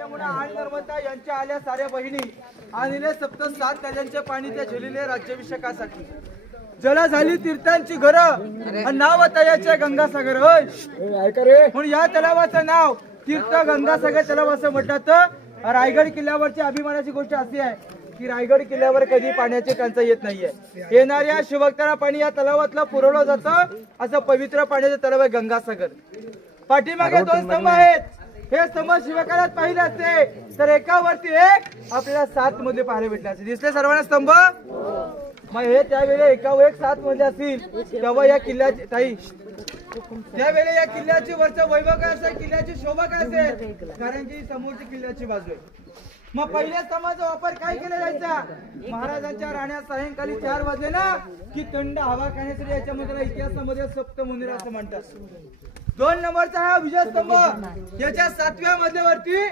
यमुना आणि नर्मदा यांच्या आल्या साऱ्या बहिणी आणले सप्त 7 तल्यांचे पाणी त्या झेलिले राज्याभिषेकासाठी. जला झाली तीर्थांची घर नाव तयाचे गंगासागर होय. म्हणून या तलावाचं नाव तीर्थ गंगासागर तलाव असं म्हणतात. तर रायगड किल्ल्यावरची अभिमानाची गोष्ट अशी आहे की रायगड किल्ल्यावर कधी पाण्याची टंचाई येत नाहीये. येणाऱ्या शिवभक्तांना पाणी या तलावातलं पुरवलं जातं. असं पवित्र पाण्याचं तलाव आहे गंगासागर. पाठीमागे 2 स्तंभ आहेत. हे स्तंभ शिवकालात पाहिले असते तर एकावरती एक आपल्याला 7 मध्ये पाहायला भेटले असते. दिसले सर्वांना स्तंभ. मग हे त्यावेळेला एकावर एक 7 मध्ये असतील तेव्हा या किल्ल्याची ताई त्यावेळेला या किल्ल्याची वरचं वैभव काय असेल, किल्ल्याची शोभा काय असेल, कारण की समोरची किल्ल्याची बाजू आहे. मग पहिल्या स्तंभाचा वापर काय केला जायचा. महाराजांच्या राण्या सायंकाळी 4 वाजले ना की थंड हवा खाण्यासाठी याच्यामध्ये इतिहासामध्ये सप्त मंदिर असं म्हणतात. 2 नंबरचा हा विजय स्तंभ याच्या 7व्या मजल्यावरती